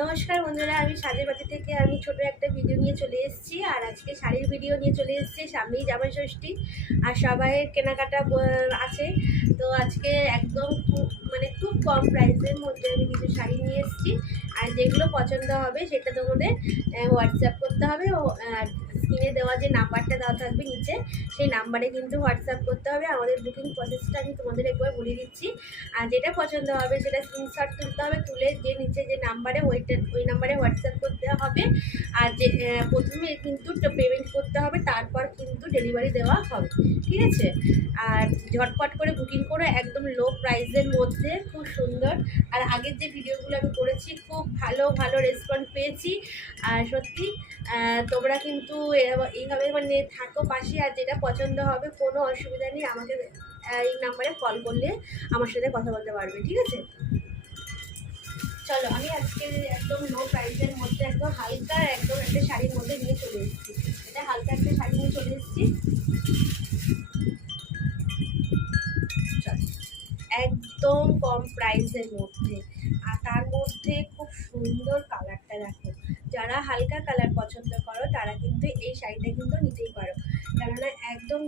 নমস্কার বন্ধুরা, আমি সাজেবাতি থেকে আমি ছোট একটা ভিডিও নিয়ে চলে এসেছি। আর আজকে শাড়ির ভিডিও নিয়ে চলে এসেছি। সামনেই জামাই ষষ্ঠী আর সবাইয়ের কেনাকাটা আছে। তো আজকে একদম খুব কম প্রাইসের মধ্যে আমি কিছু শাড়ি নিয়ে এসেছি। আর যেগুলো পছন্দ হবে সেটা তোমাদের হোয়াটসঅ্যাপ করতে হবে। ও স্ক্রিনে দেওয়া যে নাম্বারটা দেওয়া থাকবে নিচে, সেই নাম্বারে কিন্তু হোয়াটসঅ্যাপ করতে হবে। আমাদের বুকিং প্রসেসটা আমি তোমাদের একবার বলে দিচ্ছি। আর যেটা পছন্দ হবে সেটা স্ক্রিনশট তুলতে হবে, তুলে যে নিচে যে নাম্বারে ওই নাম্বারে হোয়াটসঅ্যাপ করতে হবে। আর যে প্রথমে কিন্তু পেমেন্ট করতে হবে, তারপর কিন্তু ডেলিভারি দেওয়া হবে, ঠিক আছে? আর ঝটপট করে বুকিং করে একদম লো প্রাইসের মধ্যে, খুব সুন্দর। আর আগের যে ভিডিওগুলো আমি করেছি খুব ভালো ভালো রেসপন্স পেয়েছি। আর সত্যি তোমরা কিন্তু এইভাবে থাকো পাশে। আর যেটা পছন্দ হবে কোনো অসুবিধা নেই, আমাকে এই নাম্বারে কল করলে আমার সাথে কথা বলতে পারবে, ঠিক আছে? চলো, আমি আজকে একদম লো প্রাইসের মধ্যে একদম হালকা একদম একটা শাড়ির মধ্যে নিয়ে চলে এসেছি। এটা হালকা একটা শাড়ি নিয়ে চলে এসেছি। চলো, একদম কম প্রাইসের মধ্যে, আর তার মধ্যে খুব সুন্দর কালারটা দেখো। যারা হালকা কালার পছন্দ করো তারা কিন্তু এই শাড়িটা কিন্তু নিতেই পারো। কেননা একদম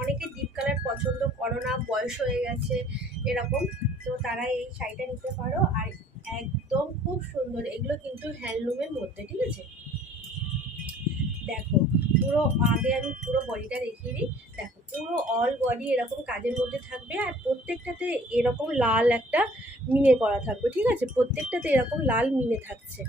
অনেকে ডিপ কালার পছন্দ করো না, বয়স হয়ে গেছে এরকম, তো তারা এই শাড়িটা নিতে পারো। আর একদম খুব সুন্দর, এগুলো কিন্তু হ্যান্ডলুমের মধ্যে, ঠিক আছে? দেখো, পুরো আগে আমি পুরো বডিটা দেখিয়ে দিই। দেখো, পুরো অল বডি এরকম কাজের মধ্যে থাকবে। আর প্রত্যেকটাতে এরকম লাল একটা মিনে করা থাকবে, ঠিক আছে? প্রত্যেকটাতে এরকম লাল মিনে থাকছে।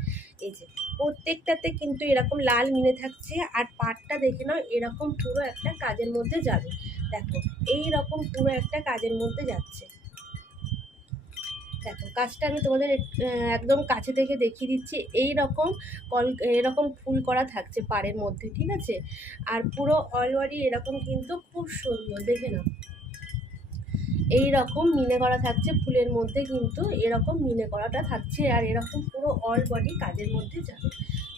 এই যে প্রত্যেকটাতে কিন্তু এরকম লাল মিনে থাকছে। আর পাটটা দেখে নাও, এরকম পুরো একটা কাজের মধ্যে যাবে। দেখো, এই রকম পুরো একটা কাজের মধ্যে যাচ্ছে। দেখো, কাজটা আমি তোমাদের একদম কাছে থেকে দেখিয়ে দিচ্ছি। এরকম ফুল করা থাকছে পাড়ের মধ্যে, ঠিক আছে? আর পুরো অলওয়ারি এরকম কিন্তু খুব সুন্দর, দেখে নাও। এই রকম মিনে করা থাকছে ফুলের মধ্যে, কিন্তু এরকম মিনে করাটা থাকছে। আর এরকম পুরো অল বডি কাজের মধ্যে যাবে,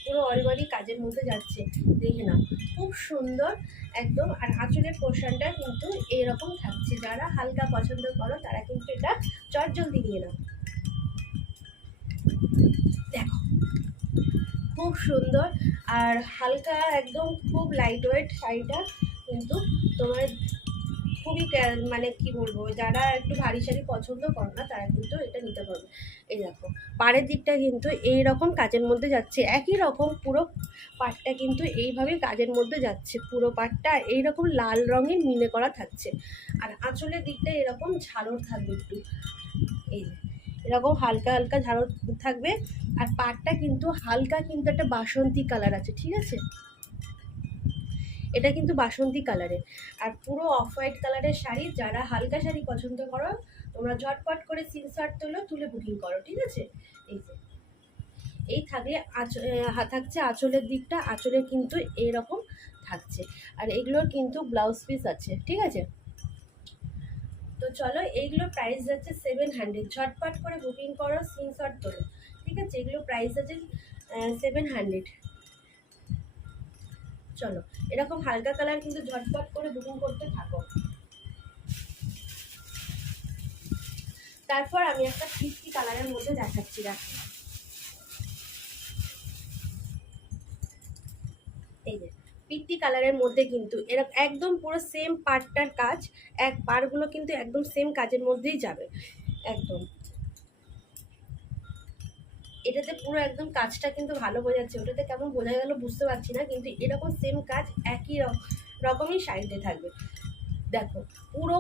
পুরো অল বডি কাজের মধ্যে যাচ্ছে, দেখে নাও। খুব সুন্দর একদম। আর আঁচলের পোর্শনটা কিন্তু এরকম থাকছে। যারা হালকা পছন্দ করো তারা কিন্তু এটা চটজলদি নিয়ে নাও। দেখো, খুব সুন্দর আর হালকা একদম, খুব লাইট ওয়েট শাড়িটা কিন্তু তোমার খুবই কি বলবো, যারা একটু ভারী শাড়ি পছন্দ করো না তারা কিন্তু এটা নিতে পারবে। এই দেখো, পাড়ের দিকটা কিন্তু এই রকম কাজের মধ্যে যাচ্ছে, একই রকম পুরো পাটটা কিন্তু এইভাবে কাজের মধ্যে যাচ্ছে। পুরো পাটটা এইরকম লাল রঙের মিনে করা থাকছে। আর আঁচলের দিকটা এরকম ঝালর থাকবে একটু, এই যে এরকম হালকা হালকা ঝালর থাকবে। আর পাটটা কিন্তু হালকা কিন্তু একটা বাসন্তী কালার আছে, ঠিক আছে? এটা কিন্তু বাসন্তী কালারের। আর পুরো অফ হোয়াইট কালারের শাড়ি। যারা হালকা শাড়ি পছন্দ করো তোমরা ঝটপট করে স্ক্রিনশট তুলে বুকিং করো, ঠিক আছে? এই যে এই থাকলে থাকছে আঁচলের দিকটা, আঁচলে কিন্তু এরকম থাকছে। আর এগুলোর কিন্তু ব্লাউজ পিস আছে, ঠিক আছে? তো চলো, এইগুলোর প্রাইস যাচ্ছে 700। ঝটপট করে বুকিং করো, স্ক্রিনশট তোলো, ঠিক আছে? এগুলো প্রাইস আছে 700। চলো, এরকম হালকা কালার কিন্তু ঝটপট করে বুকিং করতে থাকো। তারপর আমি একটা ফিস্টি কালারের মধ্যে দেখাচ্ছি, দেখো। এই যে পিত্তি কালারের মধ্যে কিন্তু এরকম একদম পুরো সেম পাড়টার কাজ, পাড়গুলো কিন্তু একদম সেম কাজের মধ্যেই যাবে একদম। এটাতে পুরো একদম কাজটা কিন্তু ভালো বোঝা যাচ্ছে, ওটাতে কেমন বোঝা গেল বুঝতে পারছি না, কিন্তু এরকম সেম কাজ একই রকমই শাড়িতে থাকবে। দেখো, পুরো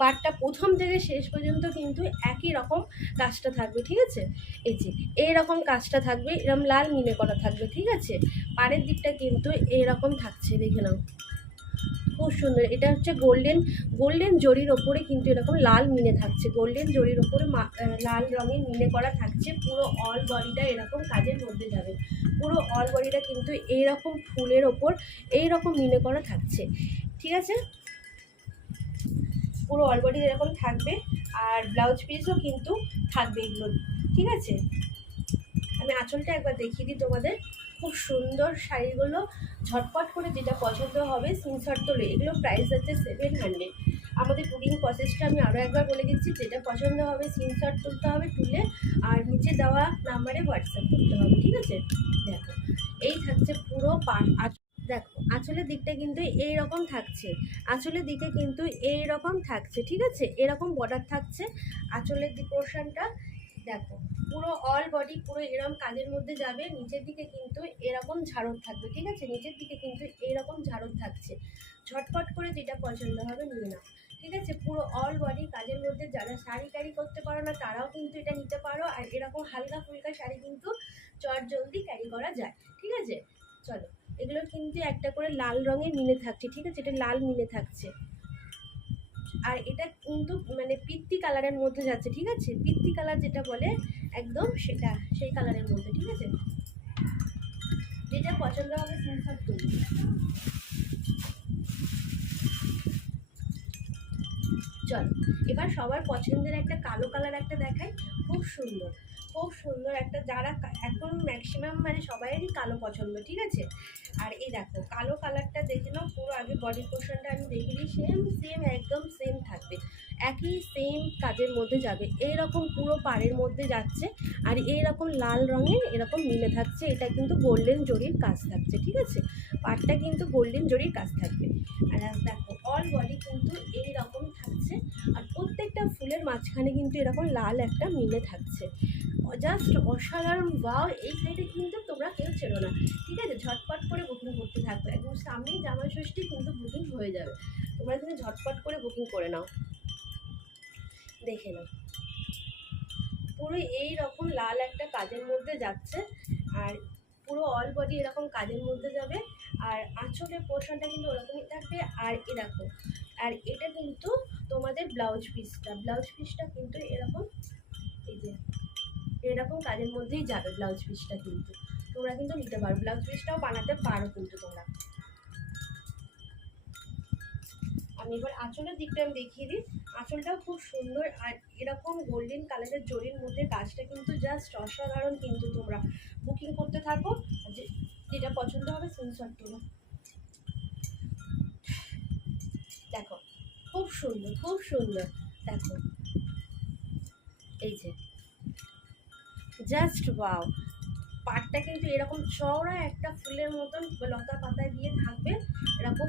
পাটটা প্রথম থেকে শেষ পর্যন্ত কিন্তু একই রকম কাজটা থাকবে, ঠিক আছে? এই যে এইরকম কাজটা থাকবে, এরকম লাল মিনে করা থাকবে, ঠিক আছে? পাড়ের দিকটা কিন্তু এইরকম থাকছে, দেখে নাও। খুব সুন্দর। এটা হচ্ছে গোল্ডেন জরির ওপরে কিন্তু এরকম লাল মিনে থাকছে, গোল্ডেন জরির ওপরে লাল রঙের মিনে করা থাকছে। পুরো অল বডিটা এরকম কাজের মধ্যে যাবে। পুরো অল বডিটা কিন্তু এইরকম ফুলের ওপর এইরকম মিনে করা থাকছে, ঠিক আছে? পুরো অল বডি এরকম থাকবে। আর ব্লাউজ পিসও কিন্তু থাকবে এগুলো, ঠিক আছে? আমি আঁচলটা একবার দেখিয়ে দিই তোমাদের। খুব সুন্দর শাড়িগুলো। ঝটপট করে যেটা পছন্দ হবে স্ক্রিনশট তোলে। এগুলো প্রাইস আছে 700। আমাদের বুকিং প্রসেসটা আমি আরও একবার বলে দিচ্ছি। যেটা পছন্দ হবে স্ক্রিনশট তুলতে হবে, তুলে আর নিচে দেওয়া নাম্বারে হোয়াটসঅ্যাপ করতে হবে, ঠিক আছে। দেখো এই থাকছে পুরো দেখো আঁচলের দিকটা কিন্তু এইরকম থাকছে, আঁচলের দিকে কিন্তু এইরকম থাকছে, ঠিক আছে। এরকম বর্ডার থাকছে আঁচলের দিক পোর্শনটা। দেখো পুরো অল বডি পুরো এরকম কাজের মধ্যে যাবে, নিচের দিকে কিন্তু এরকম ঝাড়র থাকবে, ঠিক আছে। নিচের দিকে কিন্তু এইরকম ঝাড়র থাকছে। ঝটপট করে যেটা পছন্দ হবে নিয়ে নাও, ঠিক আছে। পুরো অল বডি কাজের মধ্যে যারা শাড়ি ক্যারি করতে পারো না তারাও কিন্তু এটা নিতে পারো। আর এরকম হালকা ফুলকা শাড়ি কিন্তু চট জলদি ক্যারি করা যায়, ঠিক আছে। চলো, এগুলো কিন্তু একটা করে লাল রঙের মিলে থাকছে, ঠিক আছে। এটা লাল মিলে থাকছে, আর এটা কিন্তু মানে পিত্তি কালারের মধ্যে যাচ্ছে, ঠিক আছে। পিত্তি কালার যেটা বলে একদম সেটা, সেই কালারের মধ্যে, ঠিক আছে। যেটা পছন্দ হবে স্ক্রিনশট করুন। চল এবার সবার পছন্দের একটা কালো কালার একটা দেখাই, খুব সুন্দর, খুব সুন্দর একটা, যারা এখন ম্যাক্সিমাম মানে সবাইয়েরই কালো পছন্দ, ঠিক আছে। আর এই দেখো কালো কালারটা দেখে নাও, পুরো আগে বডি পোর্শনটা আমি দেখে দিই, সেম সেম একদম সেম থাকবে, একই সেম কাজের মধ্যে যাবে, এইরকম পুরো পাড়ের মধ্যে যাচ্ছে। আর এইরকম লাল রঙের এরকম মিলে থাকছে, এটা কিন্তু গোল্ডেন জরির কাজ থাকছে, ঠিক আছে। পাড়টা কিন্তু গোল্ডেন জরির কাজ থাকবে। আর দেখো অল বডি কিন্তু এইরকম থাকছে, আর প্রত্যেকটা ফুলের মাঝখানে কিন্তু এরকম লাল একটা মিলে থাকছে, জাস্ট অসাধারণ। ওয়াও, এই সাইডে কিন্তু তোমরা কেউ ছেড়ো না, ঠিক আছে। ঝটপট করে বুকিং করতে থাকবে, একদম সামনেই জামাই ষষ্ঠী কিন্তু বুকিং হয়ে যাবে, তোমরা কিন্তু ঝটপট করে বুকিং করে নাও। দেখে নাও পুরো এই রকম লাল একটা কাজের মধ্যে যাচ্ছে, আর পুরো অল বডি এরকম কাজের মধ্যে যাবে। আর আঁচলের পোর্শনটা কিন্তু ওরকমই থাকবে। আর এ দেখো, আর এটা কিন্তু তোমাদের ব্লাউজ পিসটা কিন্তু এরকম, এই যে এরকম কাজের মধ্যেই যাবে ব্লাউজ পিসটা, কিন্তু তোমরা কিন্তু নিতে পারো, ব্লাউজ পিসটাও বানাতে পারো কিন্তু তোমরা। আমি এবার আঁচলের দিকটা আমি দেখিয়ে দিই, আঁচলটাও খুব সুন্দর, আর এরকম গোল্ডেন কালারের জরির মধ্যে কাজটা কিন্তু জাস্ট অসাধারণ। কিন্তু তোমরা বুকিং করতে থাকো, যেটা পছন্দ হবে স্ক্রিনশট তোলো। দেখো খুব সুন্দর, খুব সুন্দর, দেখো এই যে জাস্ট ওয়াও। পাটটা কিন্তু এরকম চওড়া একটা ফুলের মতন লতা পাতায় দিয়ে থাকবে এরকম।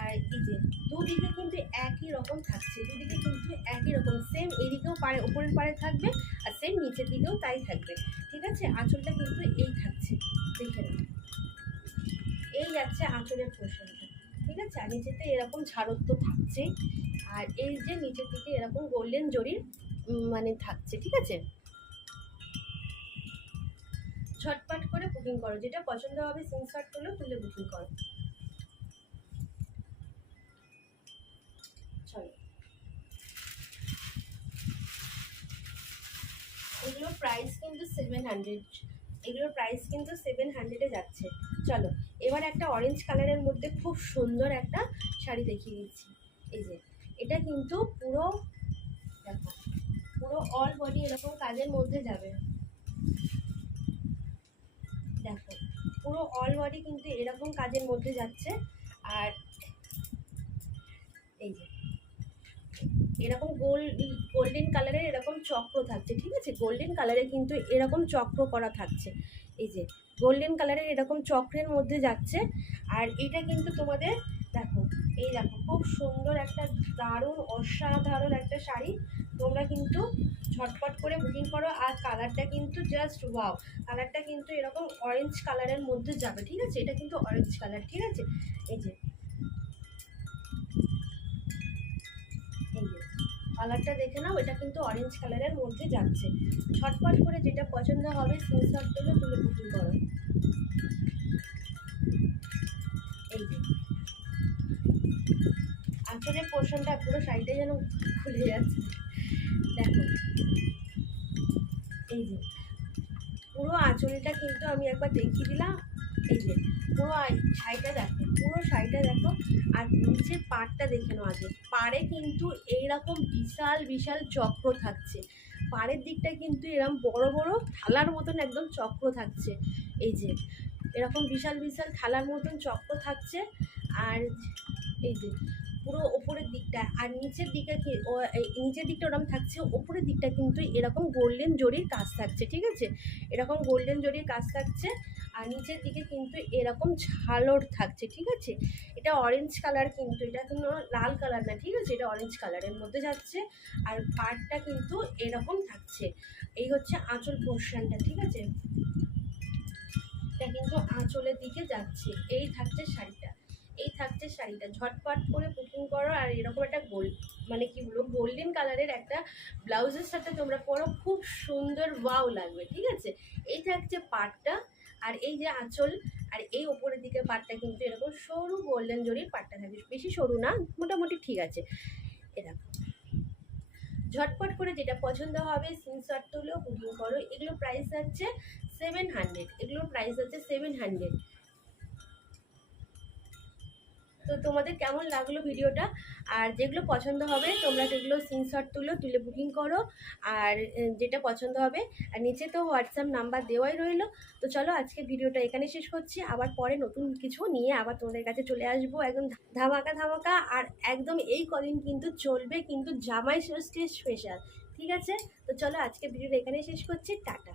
আর এই যে দুদিকে কিন্তু একই রকম থাকছে, দুদিকে কিন্তু একই রকম সেম, এদিকেও পাড়ে উপরের পাড়ে থাকবে, আর সেম নিচের দিকেও তাই থাকবে, ঠিক আছে। আঁচলটা কিন্তু এই থাকছে, দেখে নাও এই যাচ্ছে আঁচলের পোর্শনটা, ঠিক আছে। আর নিচেতে এরকম ঝাড়র তো থাকছেই, আর এই যে নিচের দিকে এরকম গোল্ডেন জরির মানে থাকছে, ঠিক আছে। ঝটপট করে বুকিং করো, যেটা পছন্দ হবে স্ক্রিনশট করলে তুলে বুকিং করো। চলো, এগুলোর প্রাইস কিন্তু 700, এগুলোর প্রাইস কিন্তু 700-এ যাচ্ছে। চলো এবার একটা অরেঞ্জ কালারের মধ্যে খুব সুন্দর একটা শাড়ি দেখিয়ে দিচ্ছি। এই যে এটা কিন্তু পুরো দেখো, পুরো অল বডি এরকম কাজের মধ্যে যাবে, দেখো পুরো অল বডি কিন্তু এরকম কাজের মধ্যে যাচ্ছে। আর এই যে এরকম গোল্ডেন কালারের এরকম চক্র থাকছে, ঠিক আছে। গোল্ডেন কালারে কিন্তু এরকম চক্র করা থাকছে, এই যে গোল্ডেন কালারের এরকম চক্রের মধ্যে যাচ্ছে। আর এটা কিন্তু তোমাদের দেখো, এই দেখো খুব সুন্দর একটা দারুণ অসাধারণ একটা শাড়ি, তোমরা কিন্তু ঝটপট করে বুকিং করো। আর কালারটা কিন্তু জাস্ট ওয়াও, কালারটা কিন্তু এরকম অরেঞ্জ কালারের মধ্যে যাবে, ঠিক আছে। এটা কিন্তু অরেঞ্জ কালার, ঠিক আছে। এই যে কালারটা দেখে নাও, এটা কিন্তু অরেঞ্জ কালারের মধ্যে যাচ্ছে। ঝটপট করে যেটা পছন্দ হবে স্ক্রিনশট তুলে বুকিং করো। এই যে আঁচলের পোর্শনটা পুরো শাড়িটা যেন খুলে যাচ্ছে, দেখো এই যে পুরো আঁচলটা কিন্তু আমি একবার দেখিয়ে দিলাম। এই যে পুরো শাড়িটা দেখো, পুরো শাড়িটা দেখো। আর নিচের পাড়টা দেখে নাও, আগে পাড়ে কিন্তু এইরকম বিশাল বিশাল চক্র থাকছে, পাড়ের দিকটা কিন্তু এরকম বড় বড় থালার মতন একদম চক্র থাকছে, এই যে এরকম বিশাল বিশাল থালার মতন চক্র থাকছে। আর এই যে পুরো ওপরের দিকটা, আর নিচের দিকে নিচের দিকটা ওরকম থাকছে, ওপরের দিকটা কিন্তু এরকম গোল্ডেন জরির কাজ থাকছে, ঠিক আছে, এরকম গোল্ডেন জরির কাজ থাকছে। আর নিচের দিকে কিন্তু এরকম ঝালর থাকছে, ঠিক আছে। এটা অরেঞ্জ কালার, কিন্তু এটা কোনো লাল কালার না, ঠিক আছে, এটা অরেঞ্জ কালারের মধ্যে যাচ্ছে। আর পাড়টা কিন্তু এরকম থাকছে। এই হচ্ছে আঁচল পোর্শনটা, ঠিক আছে, এটা কিন্তু আঁচলের দিকে যাচ্ছে। এই থাকছে শাড়িটা, এই থাকছে শাড়িটা, ঝটপট করে বুকিং করো। আর এরকম একটা মানে কি বলবো, গোল্ডেন কালারের একটা ব্লাউজের সাথে তোমরা পরো, খুব সুন্দর ওয়াও লাগবে, ঠিক আছে। এই থাকছে পাটটা, আর এই যে আঁচল, আর এই ওপরের দিকে পাটটা কিন্তু এরকম সরু গোল্ডেন জরির পাটটা থাকবে, বেশি সরু না, মোটামুটি ঠিক আছে। এরকম ঝটপট করে যেটা পছন্দ হবে স্ক্রিনশট তুলেও বুকিং করো। এগুলো প্রাইস আছে 700, এগুলোর প্রাইস আছে 700। তো তোমাদের কেমন লাগলো ভিডিওটা? আর যেগুলো পছন্দ হবে তোমরা সেগুলো স্ক্রিনশট তুলে বুকিং করো। আর যেটা পছন্দ হবে, আর নিচে তো হোয়াটসঅ্যাপ নাম্বার দেওয়াই রইলো। তো চলো আজকে ভিডিওটা এখানে শেষ করছি, আবার পরে নতুন কিছু নিয়ে আবার তোমাদের কাছে চলে আসবো, একদম ধামাকা। আর একদম এই কদিন কিন্তু চলবে কিন্তু জামাই ষষ্ঠীর স্পেশাল, ঠিক আছে। তো চলো আজকে ভিডিওটা এখানে শেষ করছি, টাটা।